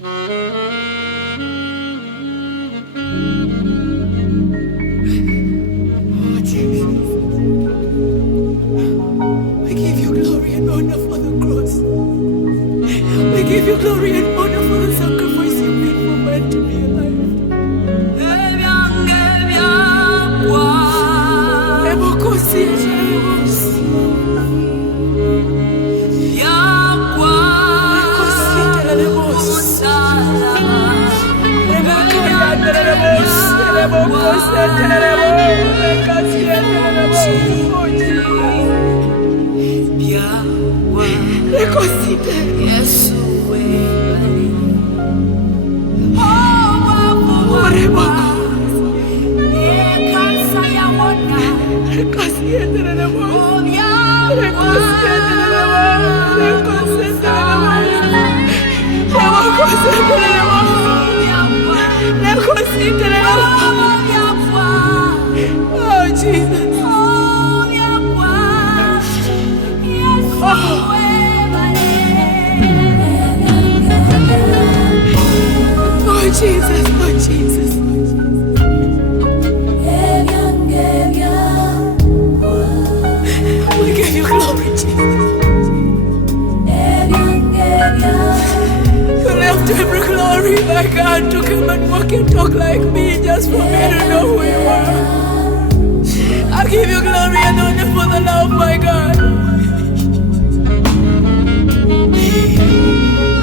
We give you glory and honor for the cross. We give you glory and honor for the sacrifice you made for man to be alive. Oh, Jesus. Oh, Jesus. Oh, Jesus. We give you glory, Jesus. You left every glory, my God, to come and walk and talk like me just for me to know who you are. I give you glory and honor for the love, my God.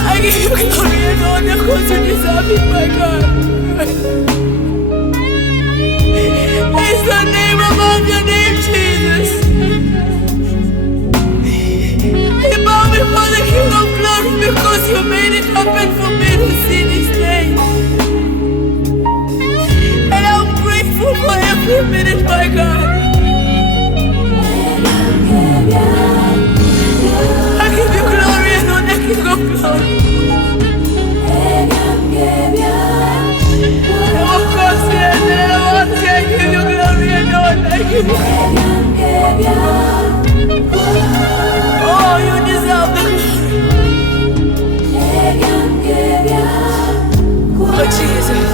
I give you glory and honor because you deserve it, my God. It's the name above your name, Jesus. I bow before the King of Glory because you made it happen for me to see this day. And I'm grateful for every minute, my God. I give you glory and honor, King of Glory. Of course, yes, I give you glory and honor. I give you. Oh, you deserve the glory. Oh, Jesus.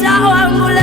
Tawangula